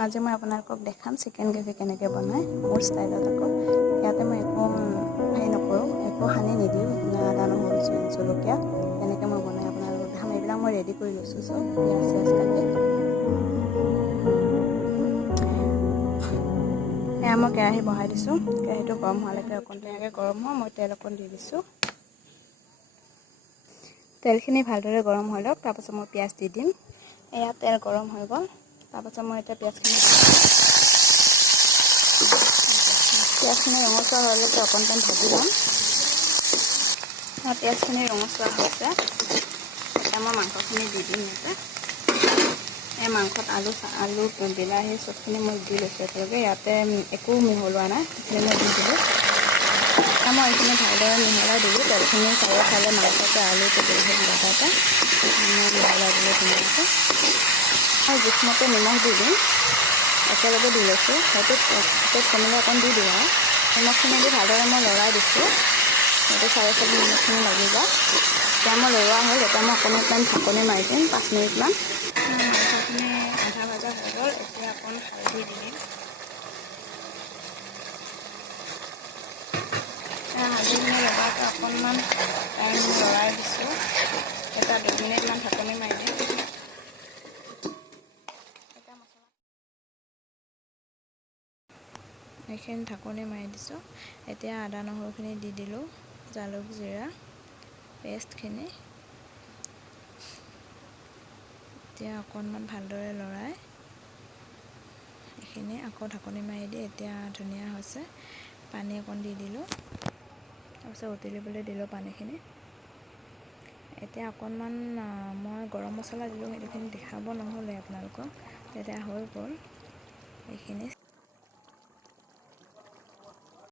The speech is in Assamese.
আজি মই আপোনালোকক দেখাম চিকেন গ্ৰেভি কেনেকৈ বনায় মোৰ ষ্টাইলত। আকৌ ইয়াতে মই একো হেৰি নকৰোঁ, একো সানি নিদিওঁ, আদা নহৰু জলকীয়া তেনেকৈ মই বনাই আপোনালোকক দেখাম। এইবিলাক মই ৰেডি কৰি লৈছোঁ চব, পিঁয়াজ চিয়াজ কাটি। এয়া মই কেৰাহী বহাই দিছোঁ, কেৰাহীটো গৰম হোৱালৈকে অকণ ধুনীয়াকৈ গৰম হয়। মই তেল অকণ দি দিছোঁ, তেলখিনি ভালদৰে গৰম হৈ লওক, তাৰপাছত মই পিঁয়াজ দি দিম। এয়া তেল গৰম হৈ গ'ল, তাৰপাছত মই এতিয়া পিঁয়াজখিনি ৰঙচুৱা হোৱালৈকে অকণ টাইম ভাজি ল'ম। পিঁয়াজখিনি ৰঙচুৱা হৈছে, এতিয়া মই মাংসখিনি দি দিম ইয়াতে। এই মাংসত আলু বিলাহী চবখিনি মই দি লৈছোঁ একেলগে। ইয়াতে একো মিহলোৱা নাই, সেইখিনি মই দি দিলোঁ। মই এইখিনি ভালদৰে মিহলাই দিলোঁ, তেলখিনি চাৰিওফালে মাংসতে আলুটো বিলাহী লগাতে মই মিহলাই দিলোঁ ধুনীয়াকৈ। মই জোখমতে নিমখ দি দিম, একেলগে দি লৈছোঁ, হয়তো কমিলে অকণ দি দিওঁ আৰু। নিমখখিনি দি ভালদৰে মই লৰাই দিছোঁ, সেইটো চাৰিওফালে নিমখখিনি লাগি যায়। এতিয়া মই লৰোৱা হ'ল, এতিয়া মই অকণমান টাইম ঢাকনি মাৰি দিম, 5 মিনিটমান। মাংসখিনি আধা ভাজা হৈ গ'ল, এতিয়া অকণ হালধি দি দিম। হালধিখিনি লগাওঁতে অকণমান টাইম লৰাই দিছোঁ, এটা 2 মিনিটমান ঢাকনি মাৰি দিম। এতিয়া মছলা এইখিনি ঢাকনি মাৰি দিছোঁ। এতিয়া আদা নহৰুখিনি দি দিলোঁ, জালুক জিৰা পেষ্টখিনি। এতিয়া অকণমান ভালদৰে লৰাই এইখিনি আকৌ ঢাকনি মাৰি দি এতিয়া ধুনীয়া হৈছে। পানী অকণ দি দিলোঁ, তাৰপিছত উতলিবলৈ দিলোঁ পানীখিনি। এতিয়া অকণমান মই গৰম মছলা দিলোঁ, সেইখিনি দেখাব নহ'লে আপোনালোকক, তেতিয়া হৈ গ'ল এইখিনি।